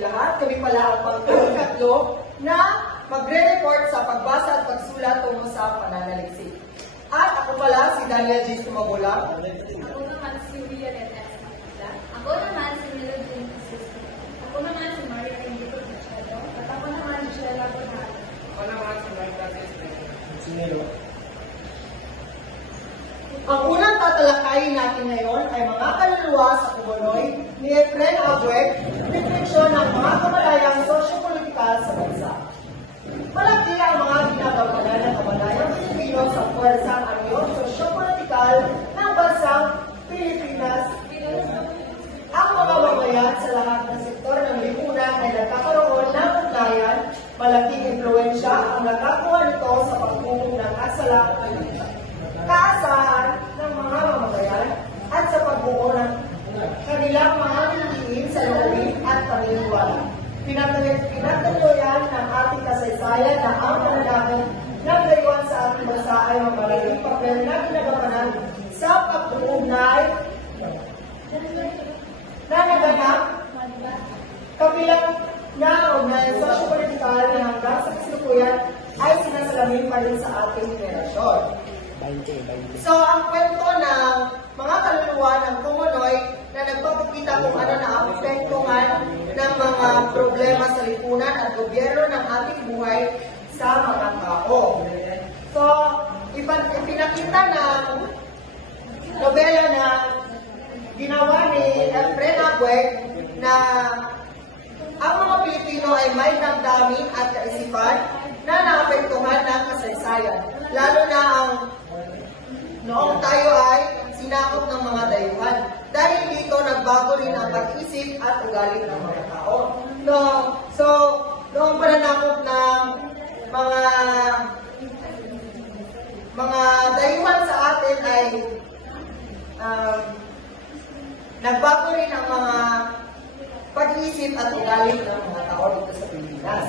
inyong lahat. Kami pala ang pangkatlo na magre-report sa pagbasa at pagsulat tungo sa pananaliksik. At ako pala si Daniel G. Sumabula. Ako naman si Violet S. Makita. Ako naman si Melody Sisto. Ako naman si Maria Indito Machado. At ako naman si Sheila Bonal. Ako naman si Marta Sisto. Ang unang tatalakayin natin ngayon ay mga kaluluwa sa Kubonoy ni Efren Abuet, refleksyon ng mga kamalayang sosyo-politikal sa bansa. Malaki ang mga ginagawa ng kamalayang Pilipino sa puwersang anyong sosyo-politikal ng bansang Pilipinas. Ang mga mamayan sa lahat ng sektor ng lipunan ay nagkakaroon ng ugnayan, malaking impluensya ang nagkakawa nito sa pagbubuo ng kaasahan ng mga mamamayan at sa pagbuo ng kanilang mga nililiin sa loobin at paniniwala. Pinatuloyan ng ating kasaysayan na ang pananagan ng gaywan sa ating bansa ay mabalaking papel na ginagampanan sa pag-uugnay na naganap kabilang na ugnayan sosyo-politikal na hanggang sa kasalukuyan ay sinasalamin pa rin sa ating henerasyon. So, ang kwento ng mga kaluluwa ng Kumonoy na nagpapakita kung ano na ang epektuhan ng mga problema sa lipunan at gobyerno ng ating buhay sa mga tao. So, ipinakita ng nobela na ginawa ni Efren Abuet na ang mga Pilipino ay may damdamin at kaisipan na naapektuhan ng kasaysayan, lalo na ang noong tayo ay sinakop ng mga dayuhan. Dahil dito, nagbago rin ang pag-isip at ugali ng mga tao. So, noong pananakop ng mga dayuhan sa atin ay nagbago rin ang mga pag-isip at ugali ng mga tao dito sa Pilipinas.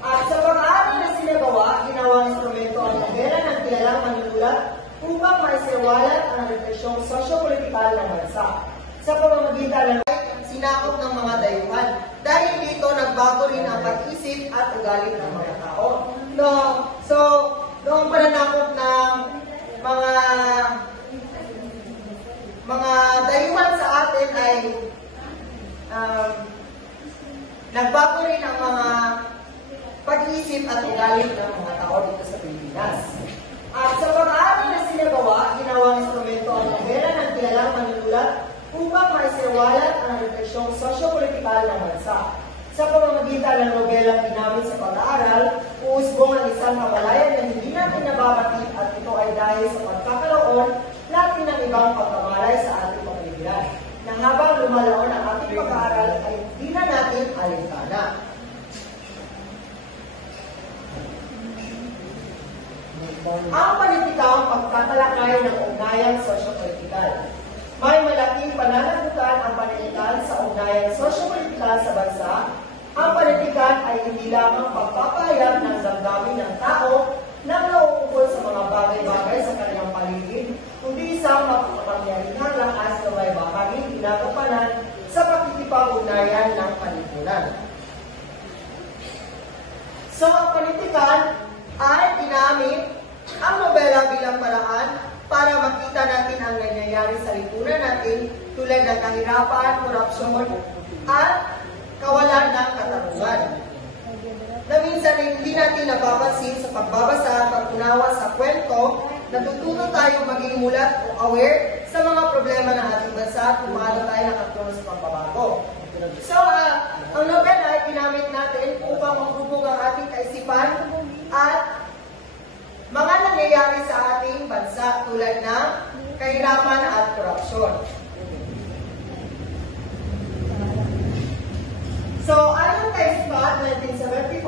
At sa pag-aaral na sinagawa, ginawang instrumento ang nobela ng kilalang manunulat upang maisiwalat ang refleksyong sosyo-politikal ng bansa. Sa pamamagitan ng sinakop ng mga dayuhan. Dahil dito, nagbago rin ang pag-isip at ugali ng mga tao. So, noong pananakop ng mga dayuhan sa atin ay nagbago rin ang mga pag-isip at ugali ng mga tao dito sa Pilipinas. At sa pag-aaral na sinagawa, ginawang instrumento ang nobela ng kilalang manunulat upang maisiwalat ang refleksyong sosyo-politikal ng bansa. Sa pamamagitan ng nobelang ginamit sa pag-aaral, uusbong ang isang kamalayan na hindi natin nababati at ito ay dahil sa pagkakaroon natin ng ibang pagkamalay sa ating pamilihan, na habang lumalaon ang ating pag-aaral ay hindi na natin alintana. Ang politikang pagtatalakay ng ugnayang sosyo-politikal. May malaking pananagutan ang panitikan sa ugnayang sosyo-politikal sa bansa. Ang panitikan ay hindi lamang pagpapahayag ng damdamin ng tao na nauukol sa mga bagay-bagay sa kanilang paligid, kundi isang makapangyarihang lakas na may bahaging ginagampanan sa pakikipag-ugnayan ng palipunan. So, ang panitikan ay ginamit ang nobela bilang paraan para makita natin ang nangyayari sa lipunan natin tulad ng kahirapan, korupsyon, at kawalan ng katarungan. Na minsan hindi natin napapansin sa pagbabasa at pag-unawa sa kwento, natututo tayong maging mulat o aware sa mga problema ng ating bansa at kung paano tayo nakatulong sa pagbabago. So, ang nobela ay ginamit natin upang maghubog ang ating kaisipan at mga nangyayari sa ating bansa tulad ng kahirapan at korupsyon. So, ayon kay Scott, 1974,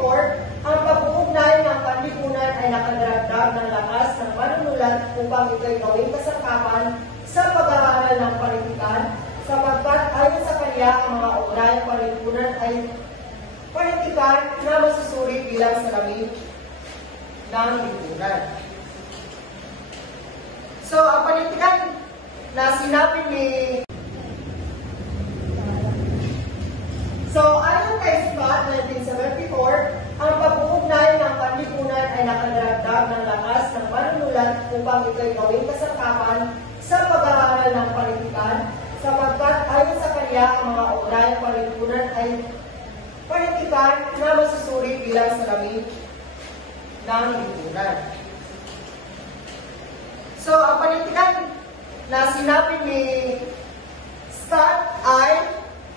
ang pag-uugnay ng panlipunan ay nakadaragdag ng lakas ng manunulat upang ito'y gawing kasangkapan sa pag-aaral ng politikan, sapagkat ayon sa kanya, ang mga ugnayang panlipunan ay politikan na masusuri bilang salamin ng lipunan. So, ang panitikan na sinabi ni... So, ayon kay taong 1974, ang pag-uugnay ng panlipunan ay nakadaragdag ng lakas ng manunulat upang ito'y gawing kasangkapan sa pag-aaral ng politikan, sapagkat ayon sa kanya, ang mga ugnayang panlipunan ay politikan na masusuri bilang salamin ng lipunan. So, ang politikan na sinabi ni Scott ay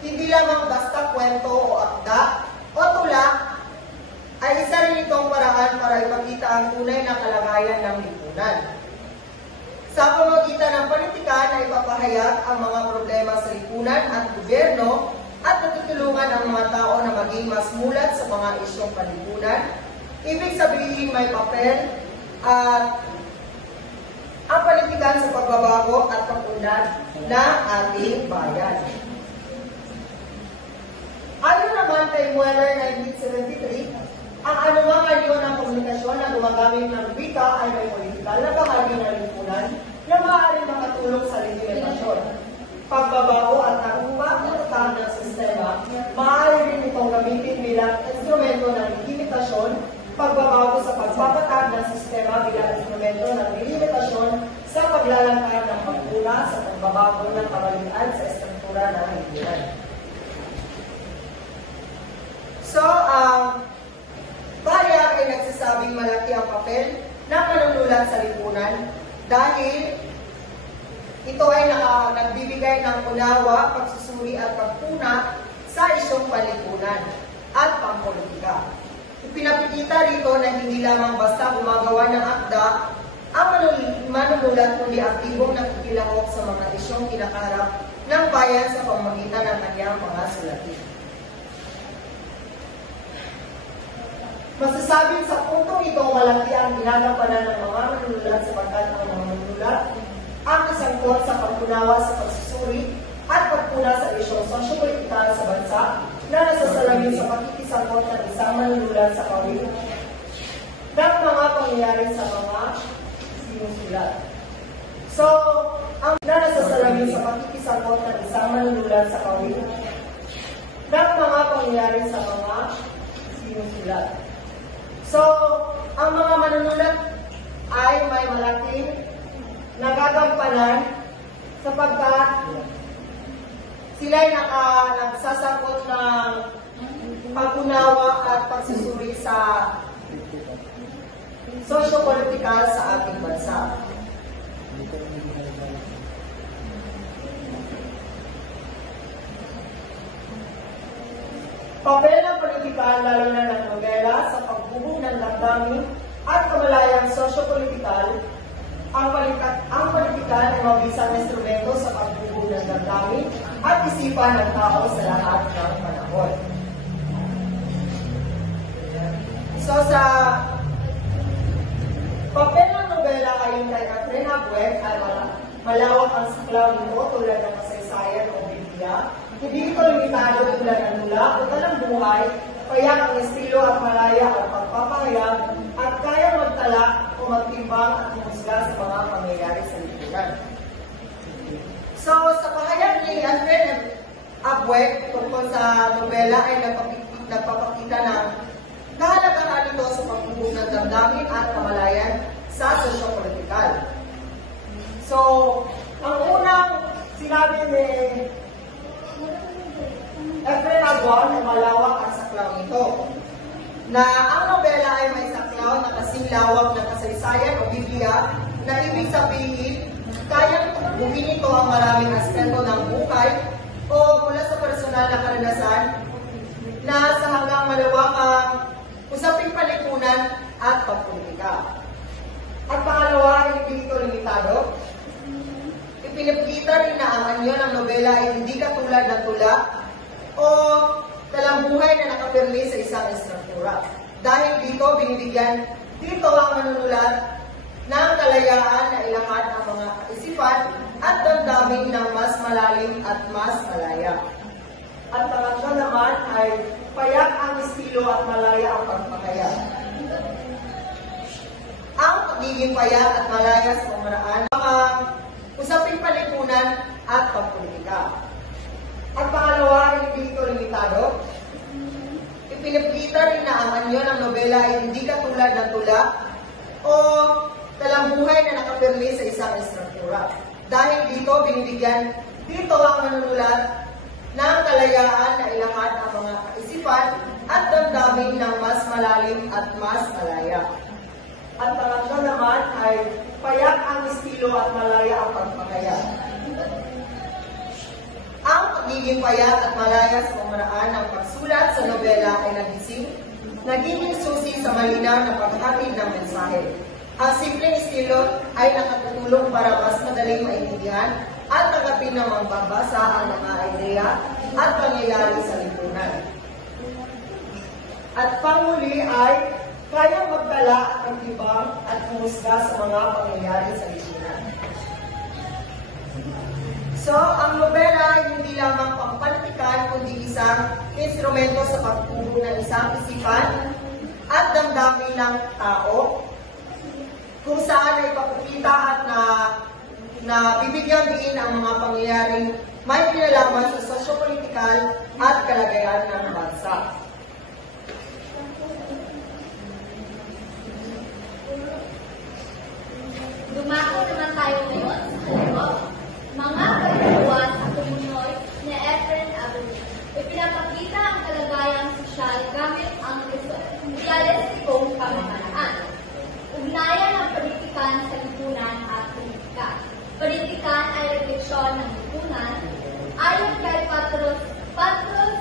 hindi lamang basta kwento o akda o tula, ay isa rin itong paraan para ipakita ang tunay na kalagayan ng lipunan. Sa pamamagitan ng politikan ay ipapahayag ang mga problema sa lipunan at gobyerno at natutulungan ang mga tao na maging mas mulat sa mga isyong panlipunan. Ibig sabihin may papel at ang politikan sa pagbabago at pag-unlad ng ating bayan. Ayon naman kay Mueller 1973, ang anumang anyo ng komunikasyon na gumagamit ng wika ay may politikal na bahagi ng lipunan na maaaring makatulong sa legitimation. Pagbabago at pagpapatatag ng sistema, maaari rin itong gamitin bilang instrumento ng legitimasyon, pagbabago sa pagpapatag ng sistema bilang instrumento ng legitimasyon sa paglalangkad ng pagpuna sa pagbabago ng pamalian sa estruktura ng lipunan. So, Pahayag ay nagsasabing malaki ang papel ng manunulat sa lipunan dahil ito ay nagbibigay ng unawa, pagsusuri at pagpuna sa isyong panlipunan at pampolitika. Ipinapakita rito na hindi lamang basta gumagawa ng akda ang manunulat kundi aktibong nakikilahok sa mga isyong kinakaharap ng bayan sa pamamagitan ng kanyang mga sulatin. Masasabing sa puntong ito, malaki ang ginagampanan ng mga manunulat sapagkat ang mga manunulat ang kasangkot sa pagpunawa sa pagsusuri at pagpuna sa isyong sosyo-politikal sa bansa na nasasalamin sa pakikisangkot ng isang manunulat sa kawin ng mga pangyayari sa mga sinusulat. So, ang nasasalamin sa pakikisangkot ng isang manunulat sa kawin ng mga pangyayari sa mga sinusulat. So, ang mga manunulat ay may malaking nagagampanan sapagkat sila ay nagsasangkot ng pag-unawa at pagsusuri sa socio-political sa ating bansa. Papel ng politika, lalo na ng nobela, sa pagbubog ng damdamin at kamalayang socio-politikal, ang politika ay mabisang instrumento sa pagbubog ng damdamin at isipan ng tao sa lahat ng panahon. So sa papel ng nobela ayon kay Catherine Abuet ay malawak ang saklaw nito tulad ng kasaysayan o Biblia. Hindi ito limitado tulad ng nula o talang buhay, kaya ang estilo at malaya ang pagpapahayag at kaya magtala o magtimbang at humusga sa mga pangyayari sa lipunan. So, sa pahayag ni Catherine Abuet tungkol sa nobela ay nagpapakita ng kahalagaan nito sa pagbubog ng damdamin at kamalayan sa sosyo-politikal. So, ang unang sinabi ni Catherine Abuet ay malawak ang saklaw nito, na ang nobela ay may saklaw na kasing lawak ng kasaysayan o Biblia na ibig sabihin kayang buhin ito ang maraming aspeto ng buhay o mula sa personal na karanasan na sa hanggang malawakang usaping palipunan at pagpolitika. At pangalawa, hindi ito limitado. Ipinapakita rin na ang anyo ng nobela ay hindi katulad ng tula o talambuhay na nakapirmi sa isang estruktura. Dahil dito, binibigyan dito ang manunulat ng kalayaan na ilahad ang mga isipan at damdamin ng mas malalim at mas malaya. At pangatlo naman ay payak ang estilo at malaya ang pagpapahayag. Ang pagiging payak at malaya sa pamaraan mga usaping palipunan at pagpolitika. At pangalawa, hindi ito limitado. makikita rin na ang anyo ng nobela ay hindi katulad ng tula o talambuhay na nakapirmi sa isang estruktura. Dahil dito ang manunulat ng kalayaan na ilahad ang mga kaisipan at damdamin ng mas malalim at mas malaya. At pangatlo naman ay payak ang estilo at malaya ang pagpapahayag. Ang pagiging payak at malaya sa pamaraan ng pagsulat sa nobela ay nagiging susi sa malinaw na paghatid ng mensahe. Ang simpleng estilo ay nakatutulong para mas madaling maintindihan at tanggapin ng magbabasa ang mga ideya at pangyayari sa lipunan. At panghuli ay kayang magdala at magtibang at humusga sa mga pangyayari sa lipunan. So, ang nobela ay hindi lamang pampanitikan kundi isang instrumento sa pagturo ng isang isipan at damdamin ng tao kung saan ay papakita at na bibigyan din ang mga pangyayaring may kinalaman sa sosyo-politikal at kalagayan ng bansa. Dumako naman tayo ngayon sa halimbawa. Mga kaluluwa sa Pinoy na Efren Avenue. Ipinapakita ang kalagayang sosyal gamit ang realistikong pamamaraan. Ugnayan ng politikan sa lipunan at politika. Politikan ay refleksyon ng lipunan. Ayon kay Patro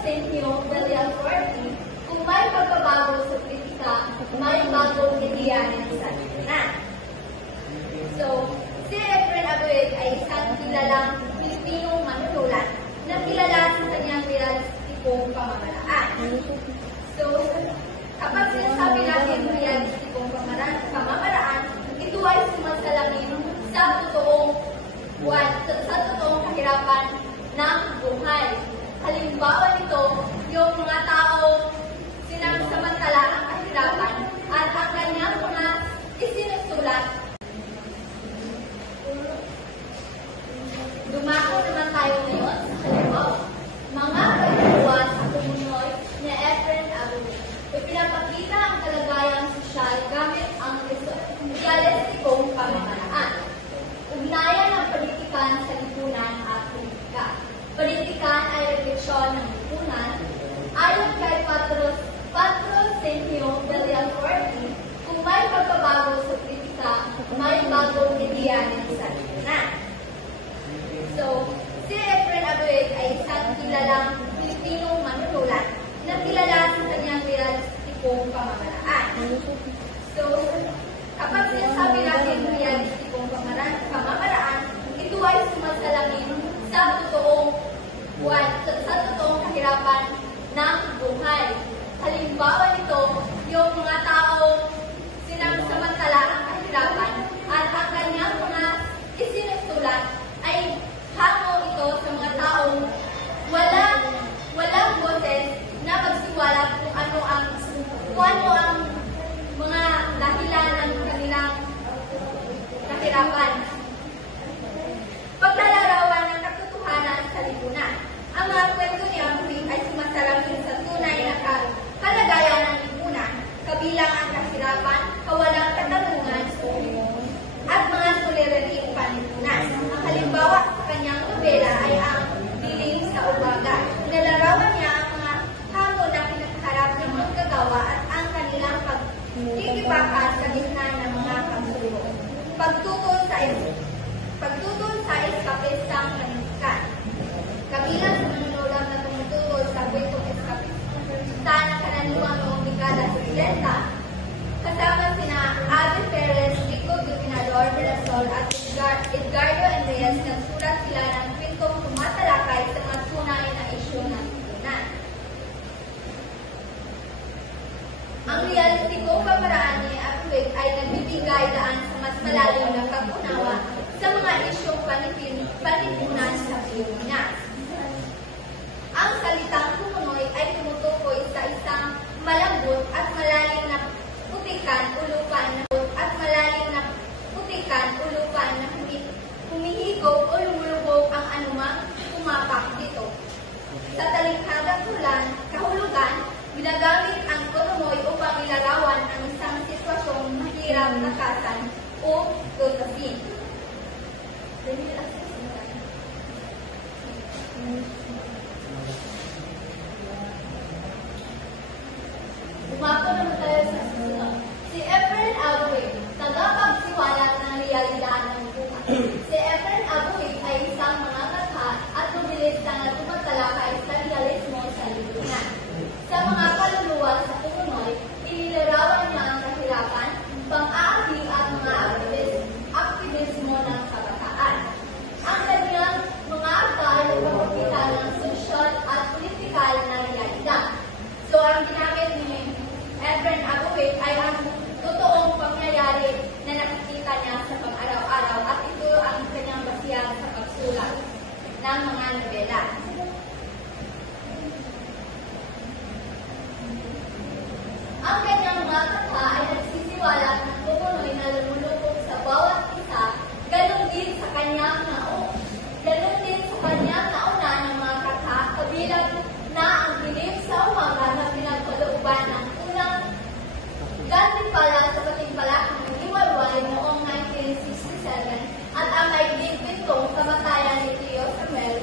Sentio Daniel Forti, kung may pagbabago sa politika, may bagong ideya sa lipunan. So, si Efren Abueg ay isang kilalang Pilipinong manunulat na kilala sa kanyang realistikong pamamaraan. So, kapag sinasabi natin realistikong pamamaraan, ito ay sumasalamin sa totoong kahirapan ng buhay. Halimbawa nito, yung mga tao sinamsamantala ang kahirapan at ang kanyang mga isinusulat. Dumako naman tayo ngayon sa halimbawa. Mga kaluluwa sa Pinoy na Efren Avenue. Ipinapakita ang kalagayang sosyal gamit ang realistikong pamamaraan. Ugnayan ng politikan sa lipunan at politika. Politikan ay refleksyon ng lipunan. Ayon kay Patro Sentio Daniel Forti, kung may pagbabago sa politika, may bagong ideya sa lipunan. So, si Efren Abueg ay isang kilalang Pilipinong manunulat na kilala sa kanyang realistikong pamamaraan. So, kapag sinasabi natin realistikong pamamaraan, ito ay sumasalamin sa totoong kahirapan ng buhay. Halimbawa nito, yung mga tao sinamsamantala ang kahirapan at ang kanyang mga isinusulat ay hango ito sa mga taong walang boses na magsiwalat kung ano ang mga dahilan ng kanilang kahirapan. Paglalarawan ng katotohanan sa lipunan. Ang mga kwento niya ay sumasalamin sa tunay na kalagayan ng lipunan, kabilang ang kahirapan, kawalang katanungan, at mga suliraning panlipunan. Ang halimbawa sa kanyang nobela ay ang Dilim sa Umaga. Nilalarawan niya ang mga hamon na pinakaharap ng manggagawa at ang kanilang pagkikibaka sa gitna ng mga pagsulong. Pagtutol sa eskapistang panitikan. Kabilang sa manunulat na tumututol sa kwentong eskapista na karaniwang noong dekada 60, kasama sina Ave Perez, Rico Gobernador Velasol at Edgardo Enriquez, nagsulat sila ng kwentong tumatalakay sa mga tunay na isyu ng lipunan. Ang realistikong pamaraan ni Abueg ay nagbibigay daan sa mas malalim na pag-unawa sa mga isyong panlipunan sa Pilipinas. Ang salitang Pumunoy ay tumutukoy sa isang malambot at malalim na putikan na humihigop o lumulubog ang anumang pumapak dito. Sa talikhagang kahulugan, ginagamit ang Dumako naman tayo sa susunod. Si Efren Abuig, tagapagsiwalat ng realidad ng buhay. Si Efren Abuig ay isang mangatatha at mobilista na tumatalakay sa realismo sa lipunan. Sa mga kaluluwa sa Pumunoy, inilarawan niya ang kahirapan, pang-aari at mga aktivismo ng kabataan. Ang kanyang mga akta ay nagpapakita ng sosyal at politikal na realidad. So, ang ginamit ni Efren Abuig ay ang totoong pangyayari na nakikita niya sa pang-araw-araw at ito ang kanyang basihan sa pagsulat ng mga nobela. Ang kanyang mga kata ay nagsisiwalat ng Pumunoy na lumulupok sa bawat isa, ganun din sa kanyang nauna ng mga kata, kabilang na ang bilib sa umaga na pinagkalooban ng unang gantimpala sa patimpalak ng Iwalway noong 1967 at ang maigling pintong kamatayan ni Tio Samuel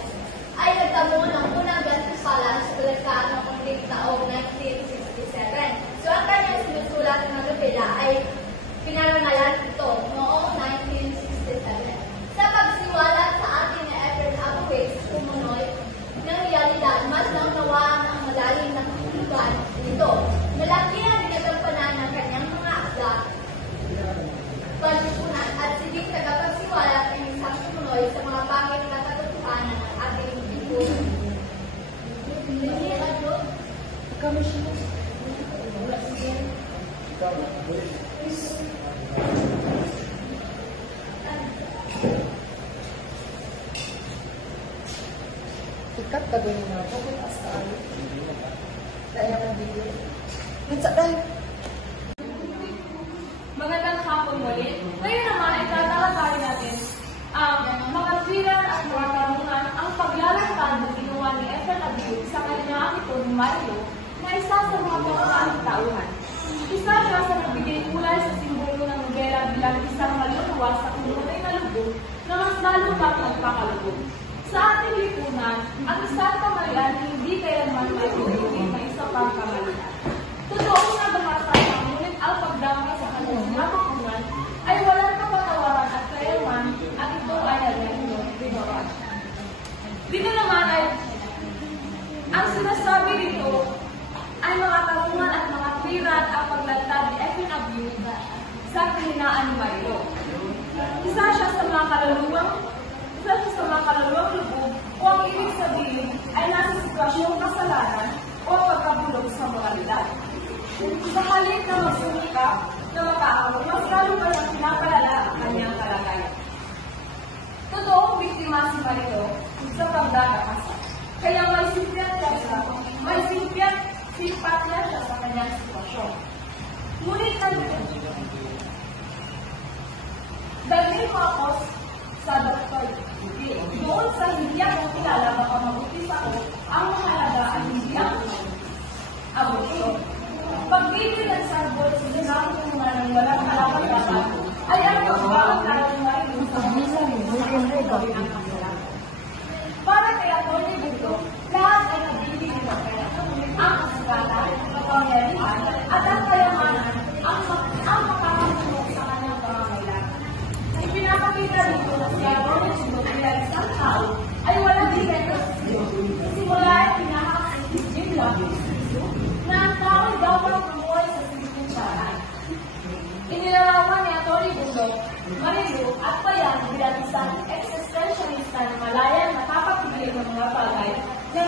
ay nagtamo ng unang gantimpala sa Balaka noong taong 1967. So ang kanyang sinusulat ng nobela ay pinangalan ito noong 1967. Sa pagsiwalat sa atin na Efren Abuig sa Pumunoy ng realidad, mas naunawaan ang malalim na kahulugan nito. Malaki ang ginagampanan ng kanyang mga akda, pagkukunan at sigig tagapagsiwalat ng isang Pumunoy sa mga pangit na katotohanan ng ating lipunan. Ikat ka doon na ako kung asal. Kaya na video. Nagsaday. Magandang hapon muli. Ngayon naman ay tatalakayin natin ang mga thriller at mga karunungan ang paglalakad na ginawa ni Efren Abuig sa kanyang ito ni Mario na isa sa mga pangkakaling tauhan. Isa siya sa nagbigay kulay sa simbolo ng nobela bilang isang maluluwas sa kulunay na lubog na mas lalo pang nagpakalubog. Sa ating lipunan, ang isang kamalian hindi kailanman may pagiging na isa pang kamalian. Totoong nabahasa niya, ngunit ang pagdamay sa kanyang napakungan ay walang kapatawaran at kailanman at ito ay naging binawan. Dito naman ay ang sinasabi dito ay mga tarungan at mga twiran ang paglantad ni Efren Abuig sa kahinaan ni Mario. Isa siya sa mga kaluluwang lubog o ang ibig sabihin ay nasa sitwasyong kasalanan o pagkabulog sa moralidad. Sa halip na magsumikap na makaahon, mas lalo pa na pinapalala ang kanyang kalagayan. Totoong biktima si Mario sa pagdadakasa. Kaya may simpatya siya sa kanyang sitwasyon. Ngunit dalhin mo ako sa doktor. Doon sa hindi akong kilala, baka mabutis ako, ang mahalaga ay hindi ang abortion. Pagbibig ng sarbol sa sinabi ko nga ng walang kalapat-lapat, ay ang pagbabantay ng Mario sa mga para kay Atty. Buto, lahat ay nabibig ng kaya. Ang kasigatan, kapangyarihan, at ang kayamanan ang makakatulong sa kanyang pangangailangan. Ipinapakita dito na si Atty. Buto bilang isang tao ay walang dikento sa siyo. Simula ay pinakakasisip lang na ang tao ay dapat mamuhay sa sinisip paraan. Inilarawan ni Atty. Buto, Mario at Bayan bilang isang existentialista na malayang nakapagpigil ng mga bagay na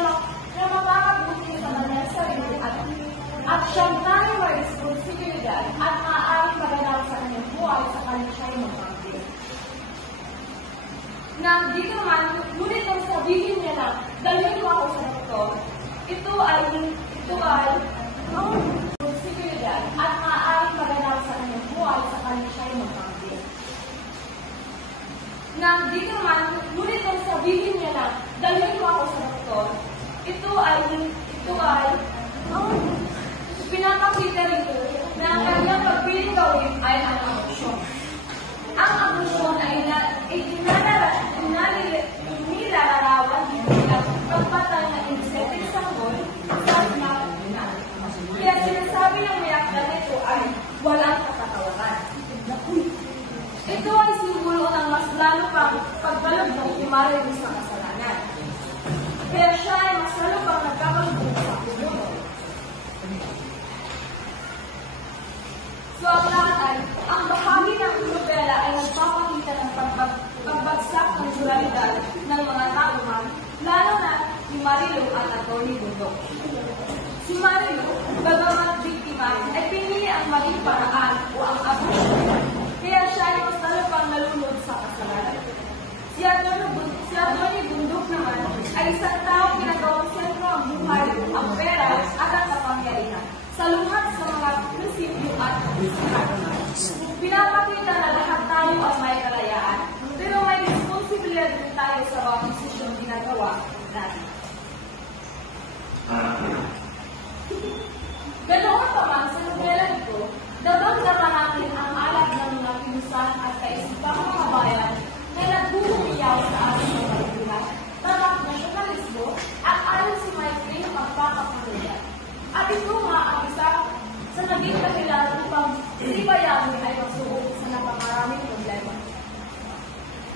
makakabuti sa kanyang sarili at siyang tayong may responsibilidad at maaaring maganap sa kanyang buhay sa kanyang siya'y magpapil. Nang dito naman, ngunit ang sabihin niya na dalhin mo ako sa doktor, ito ay responsibilidad at maaaring maganap sa kanyang buhay sa kanyang siya'y magpapil. Nang dito naman, ngunit ang sabihin niya na dalhin mo ako sa doktor, ito ay pinapakita rito na ang kanyang pagpiling gawin ay ang abortion. Ang abortion ay nilalarawan bilang pagpatay na insekting sanggol sa walang katatawaran. Ito ay simbolo ng mas lalo pang pagbalubog ni Mario sa kasalanan. Kaya siya ay mas lalo pang nagkakalubog sa puno. So ang lahat ay, ang bahagi ng nobela ay nagpapakita ng pagbagsak ng moralidad ng mga tauhan, lalo na ni Marilo at Atty. Bundok. Si Marilo, bagamat biktima, ay pinili ang maling paraan o ang abusyon, kaya siya ay mas lalo pang nalunod sa kasalanan. Si Atty. Bundok naman ay isang tao ginagawang sentro ang buhay, ang pera at ang kapangyarihan sa luhat sa mga prinsipyo at kabisihan. Pinapakita na lahat tayo ay may kalayaan, pero may responsibilidad din tayo sa mga posisyon ginagawa natin. Ganoon pa man sa nobela ito, dabang-dama natin ang alat ng mga kilusan at kaisipang kabayan na nagbubumiyaw sa ating mga lipunan, tatak nasyonalismo at ayon si Maitri na pagpapakuluyan. At ito nga ang isa sa naging dahilan upang si Bayani ay masuot sa napakaraming problema.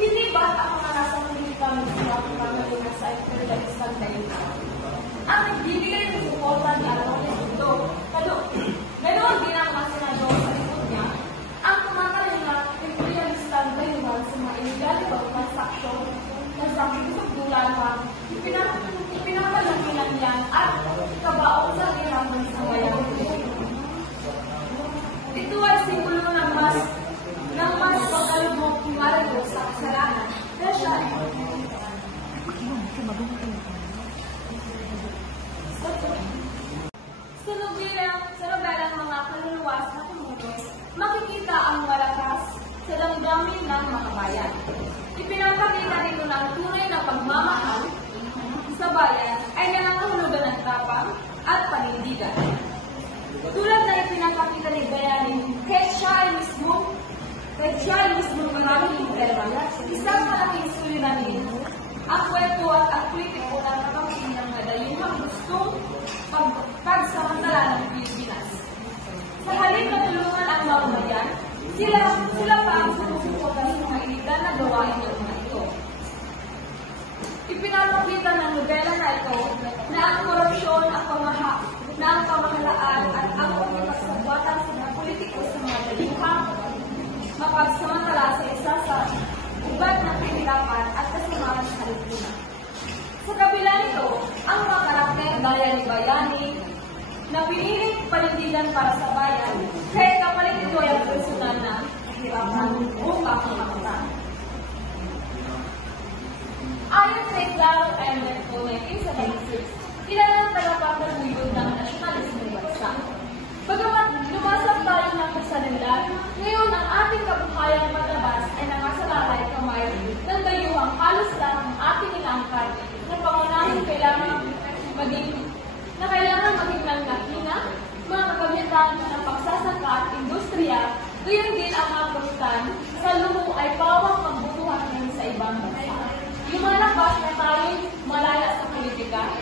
Hindi ba't ang mga nasa Pilipinas sa pangalaman sa imperialistang dahilan? Ang nagbibigay ng suporta ni Atty. Bundok, ganoon din ang mga senador sa likod niya, ang kumakaroon na imperialistang dahilan sa mga illegal transaksyon na sa kisugdulan pang ipinapalaki lang yan at kabaong sa hirap ng sambayan. Ito ay simbolo ng mas pagkalubog ni Marilo sa kasalanan. Kaya siya sa nobelang mga kaluluwas na tumutos, makikita ang malakas sa damdamin ng mga bayan. Ipinapakita rito ng tunay na pagmamahal sa bayan ay nangangahulugan ng tapang at panindigan. Tulad na ipinapakita ni Bayani, kahit siya ay mismo maraming problema, isang malaking suliranin, ang kwento at ang kritiko ng kapatid ng madayuhang gustong pagsamantala ng Pilipinas. Sa halip na tulungan ang mamamayan, sila pa ang sumusuporta sa mga iligal na gawain ng mga ito. Ipinapakita ng nobela na ito na ang korupsyon, ang pamahalaan at ang pagsasabwatan sa mga politiko sa mga dalihang mapagsamantala sa isa sa ugat ng kahirapan at kasamaan sa lipunan. Sa kabila nito, ang mga karakter gaya ni Bayani na piniling panindigan para sa bayan, kahit kapalit ito ay ang personal na kahirapan o kapangakapan. Ayon kay Claro M. Lecto, 1976, kilala ng tagapagtaguyod ng nasyonalismo ng bansa. Bagamat lumasap tayo ng kasalanlan, ngayon ang ating kabuhayang matabas ay nangasalalay kamay ng dayuhang halos lang ang ating inaangkat na pangunahing kailangan maging ng nakina, mga kagamitan ng pagsasangka at industriya, gayon din ang mga kapitan sa luho ay pawang pagbutuhan ngayon sa ibang bansa. Lumalabas na tayo'y malaya sa politika,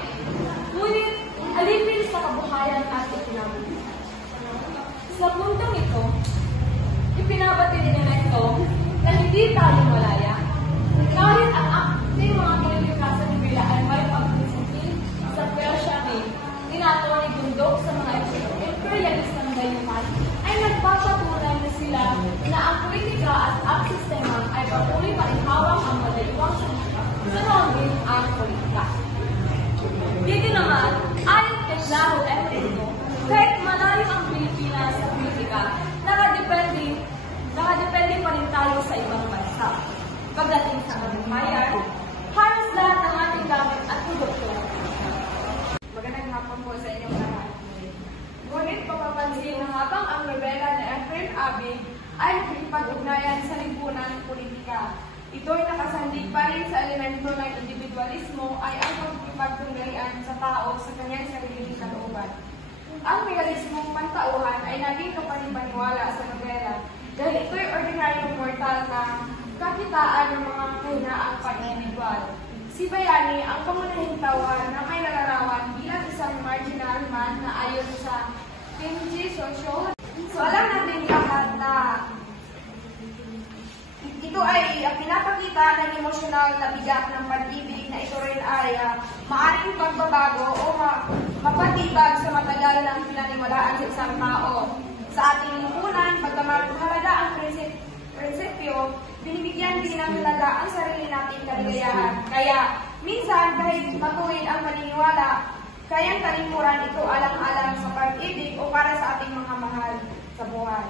ngunit alipin sa kabuhayan at ikinabuhi. Sa puntong ito, ipinabati din na ito na hindi tayo malaya, kahit ang ating mga politika sa nibila ay may pagpisitin sa Persia ni Atty. Bundok sa mga imperialistang dayuhan, ay nagpapatunay na sila na ang politika at ang sistema ay patuloy maihawak ang madayuwang sa noon din ang politika. Dito naman, ayon kay Claro M. Lecto, kahit malayo ang Pilipinas sa politika, nakadepende pa rin tayo sa ibang bansa. Pagdating sa kabuhayan, halos lahat ng ating gamit at produkto. Magandang hapon po sa inyong lahat. Ngunit papapansin na habang ang nobela ni Efrain Abig ay nakikipag-ugnayan sa lipunan ng politika, ito'y nakasandig pa rin sa elemento ng individualismo ay ang pagkipagtunggalian sa tao sa kanyang sariling kalooban. Ang realismong pantauhan ay naging kapanipaniwala sa nobela dahil ito'y ordinaryong mortal na kakitaan ng mga kahinaang pang-individual. Si Bayani ang pangunahing tauhan na may lalarawan bilang isang marginal man na ayon sa Kenji Sosyo So alam natin lahat na ito ay pinapakita ng emosyonal na bigat ng pag-ibig na ito rin ay maaaring pagbabago o mapatibag sa matagal ng pinaniwalaan sa isang tao. Sa ating lipunan, pagkamat mahalaga ang prinsipyo, binibigyan din ng halaga ang sarili nating kaligayahan. Kaya, minsan, kahit matuwid ang paniniwala, kayang kalimuran ito alang-alang sa pag-ibig o para sa ating mga mahal sa buhay.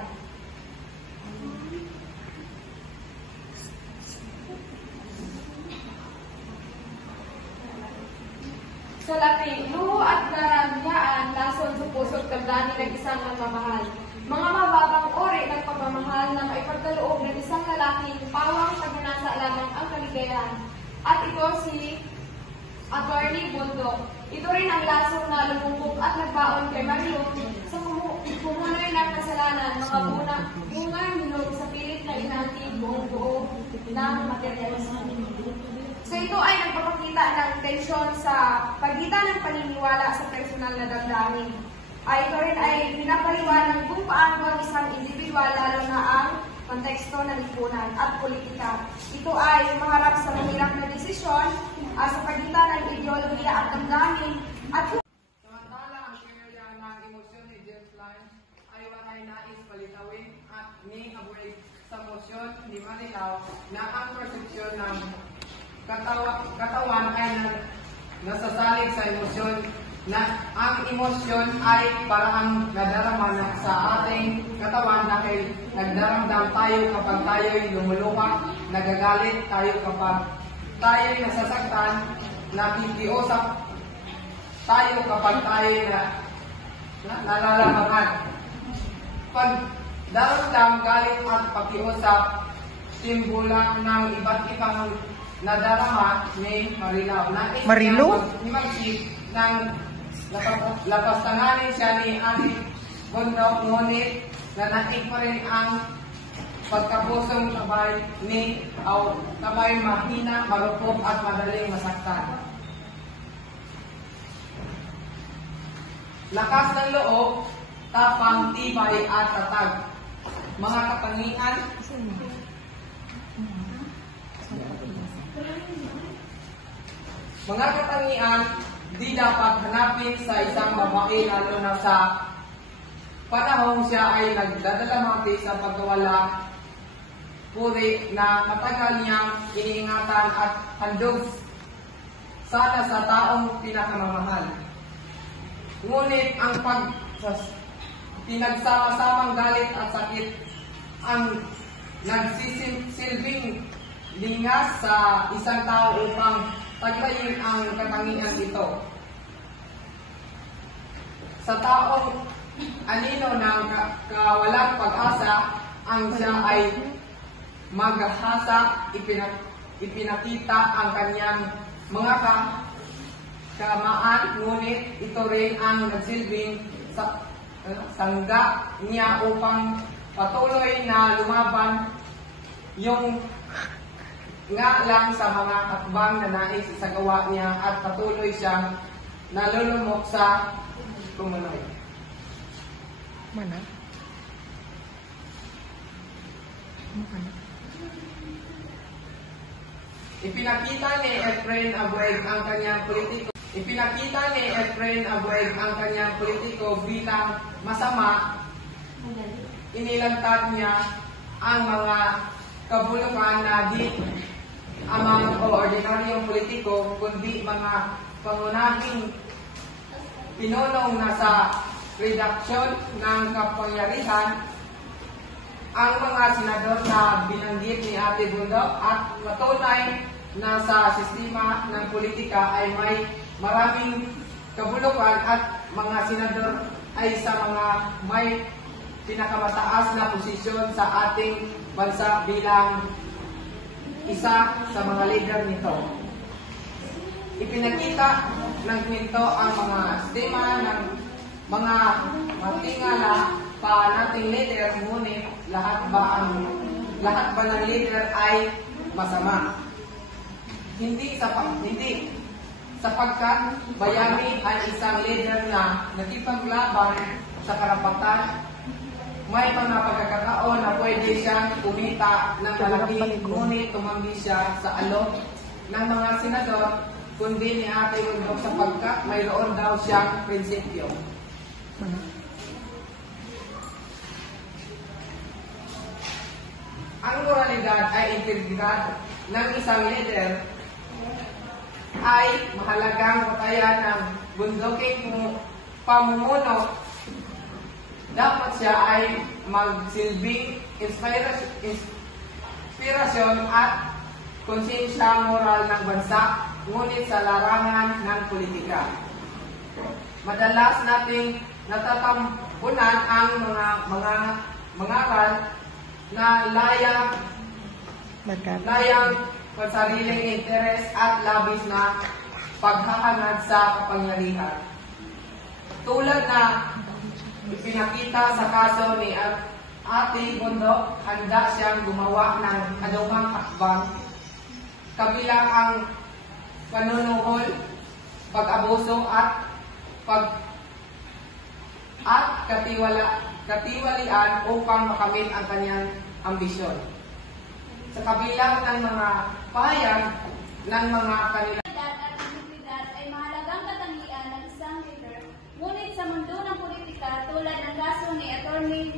Sa Latin, luho at karangyaan, lason sa puso't kamdani ng isang nagmamahal. Mga mababang ori ng pagmamahal na maipagkaloob ng isang lalaking pawang pagnanasa lamang ang kaligayahan. At ito si Attorney Bundok. Ito rin ang lasong na lumubog at nagbaon kay Mario sa kumunoy ng kasalanan, mga bunga hinog sa pilit na inantig buong buo ng materialismo. So ito ay nagpapakita ng tensyon sa pagitan ng paniniwala sa personal na damdamin. Ito rin ay pinapaliwanag kung paano ang isang individual, lalo na ang konteksto ng lipunan at politika. Ito ay maharap sa mahirap na desisyon sa pagitan ng ideolohiya at damdamin at Samantala, ang kanya ng emosyon ni James Lyon ay walay nais palitawin at ni Abuel sa mosyon ni Manilaw na ang persepsyon ng katawan ay nasasalig sa emosyon na ang emosyon ay parang nadarama na sa ating katawan dahil nagdaramdam tayo kapag tayo'y lumuluha, nagagalit tayo kapag tayo'y nasasaktan, nakikiusap tayo kapag tayo'y nalalamangan. Pag daramdam, galit at pakiusap, simbula ng iba't ibang nadarama ni Marilaw. Ni Magsip ng lapastanganin siya ni Ate Bundok, ngunit nanaig pa rin ang pagkapusong kabay mahina, marupok at madaling masaktan. Lakas ng loob, tapang, tibay at tatag. Mga katangian, di dapat hanapin sa isang babae, lalo na sa panahong siya ay nagdadalamati sa pagkawala puri na matagal niyang iniingatan at handog sana sa taong pinakamamahal. Ngunit ang pinagsama-samang galit at sakit ang nagsisilbing lingas sa isang tao upang taglayin ang katangian ito. Sa taong anino ng kawalang pag-asa, ang siya ay maghasa, ipinakita ang kanyang mga kamaan, ngunit ito rin ang nagsilbing sangga niya upang patuloy na lumaban yung nga lang sa mga hakbang na nais isagawa niya at patuloy siyang nalulumok sa tumuloy. Ipinakita ni Efrain Abueg ang kanyang politiko bilang masama. Inilantad niya ang mga kabulukan na di amang o ordinaryong politiko, kundi mga pangunahing pinunong na sa redaksyon ng kapangyarihan, ang mga senador na binanggit ni Ate Bundok, at patunay na sa sistema ng politika ay may maraming kabulukan at mga senador ay sa mga may pinakamataas na posisyon sa ating bansa bilang isa sa mga leader nito. Ipinakita ng kwento ang mga sistema ng mga matingala pa nating leader, ngunit lahat ba ng leader ay masama? Hindi sapagkat bayani ay isang leader na nakipaglaban sa karapatan may mga pagkakataon na pwede siyang kumita ng malaki, ngunit tumanggi siya sa alok ng mga senador, kundi ni Ate Bundok sapagkat mayroon daw siyang prinsipyo. Ang moralidad ay integridad ng isang leader ay mahalagang batayan ng bunduking pamumuno. Dapat siya ay magsilbing inspirasyon at konsensya moral ng bansa, ngunit sa larangan ng politika. Madalas nating natatampunan ang mga mangaral na layang pansariling interes at labis na paghahangad sa kapangyarihan. Tulad na ipinakita sa kaso ni Ate Bundok, handa siyang gumawa ng anumang hakbang kabilang ang panunuhol, pag-abuso at katiwalian upang makamit ang kanyang ambisyon. Sa kabilang ng mga pahayag ng mga kanila. At integridad ay mahalagang katangian ng isang leader, ngunit sa mundo ng politika tulad ng kaso ni Atty.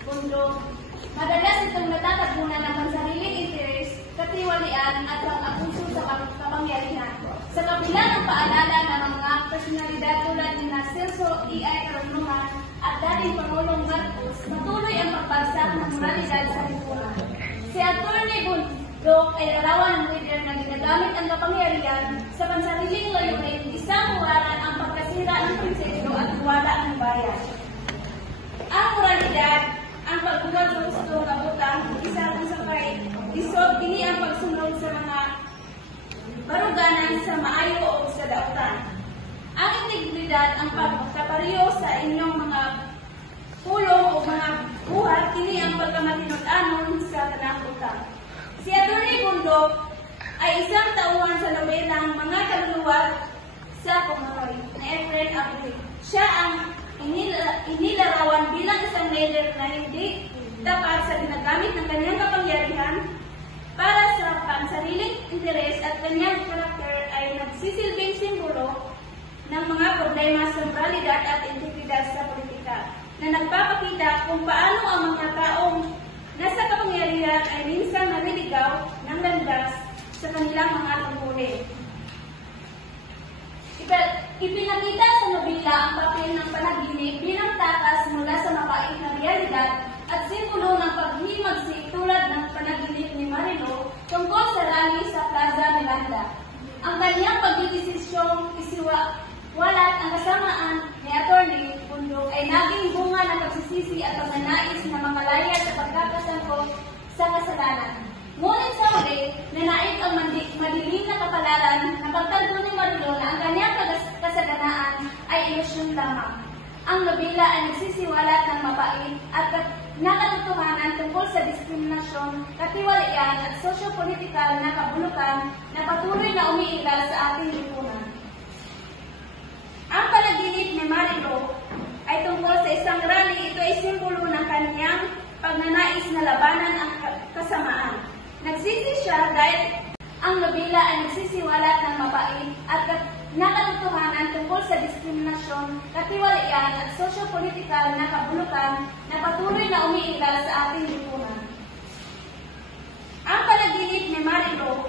Bundok, madalas itong natatabunan ng pansariling interes, katiwalian at pang-abuso sa kapangyarihan. Sa kabila ng paalala ng mga personalidad tulad ni Celso E.I. Carunungan at dating Pangulong Marcos, patuloy ang pagbagsak ng moralidad sa lipunan. Si Atty. Bundok ay larawan ng leader na ginagamit ang kapangyarihan sa pansariling layunin, isang huwaran ang pagkasira ng prinsipyo at tiwala ng bayan. Ang moralidad, ang pagbuwag sa gusto ng kabutang, isa ng sakay, isog dini ang pagsunod sa mga baruganan sa maayo o sa dautan. Ang integridad, ang pagkaparyo sa inyong mga pulong o mga buhat, kini ang pagkamatinod-anon sa tanang utang. Si Atty. Bundok ay isang tauhan sa nobelang Mga Kaluluwa sa Punoy na Efren Abuy. Siya ang inilarawan bilang isang leader na hindi tapat sa ginagamit ng kanyang kapangyarihan para sa pansariling interes at kanyang karakter ay nagsisilbing simbolo ng mga problema sa moralidad at integridad sa politika na nagpapakita kung paano ang mga taong nasa kapangyarihan ay minsan naliligaw ng landas sa kanilang mga tungkulin. Ipinakita sa nobela ang papel ng panaginip bilang takas mula sa mapait na realidad at simbolo ng paghimagsik tulad ng panaginip ni Marilo tungkol sa rally sa Plaza Miranda. Ang kanyang pagdidesisyong isiwalat ang kasamaan ni Atty. Bundok ay naging bunga ng pagsisisi at pagnanais na mangalaya sa pagkakasangkot sa kasalanan. Ngunit sa huli, nanait ang madilim na kapalaran na pagtanto ni Marilo na ang kanyang kasaganaan ay ilusyon lamang. Ang nobela ay nagsisiwalat ng mapait at nakatotohanan tungkol sa diskriminasyon, katiwalian at sosyo-politikal na kabulukan na patuloy na umiiral sa ating lipunan. Ang panaginip ni Marilo ay tungkol sa isang rally. Ito ay simbolo ng kanyang pagnanais na labanan ang kasamaan. Nagsisi siya dahil ang nobela ay nagsisiwalat ng mapait at nakatotohanan tungkol sa diskriminasyon, katiwalian at sosyo-politikal na kabulukan na patuloy na umiiral sa ating lipunan. Ang panaginip ni Marilo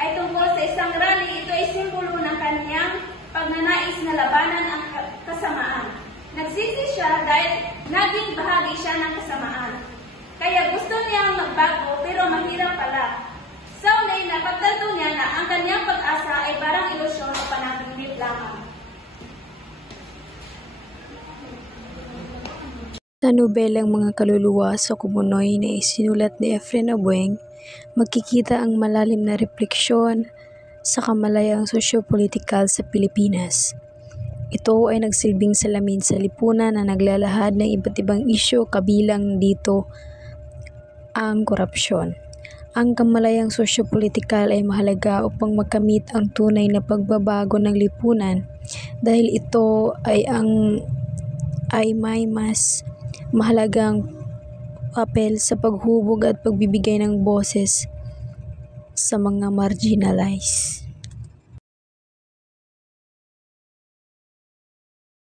ay tungkol sa isang rally. Ito ay simbolo ng kanyang pagnanais na labanan ang kasamaan. Nagsisi siya dahil naging bahagi siya ng kasamaan. Kaya gusto niyang magbago pero mahirap pala. Sa unay, napagtanto niya na ang kanyang pag-asa ay parang ilusyon o panaginip lamang. Sa nobelang Mga Kaluluwa sa Kumunoy na isinulat ni Efren Abueng, magkikita ang malalim na refleksyon sa kamalayang sosyo-politikal sa Pilipinas. Ito ay nagsilbing salamin sa lipunan na naglalahad ng iba't ibang isyu, kabilang dito ang korupsyon. Ang kamalayang sosyo-politikal ay mahalaga upang makamit ang tunay na pagbabago ng lipunan dahil ito ay may mas mahalagang papel sa paghubog at pagbibigay ng boses sa mga marginalized.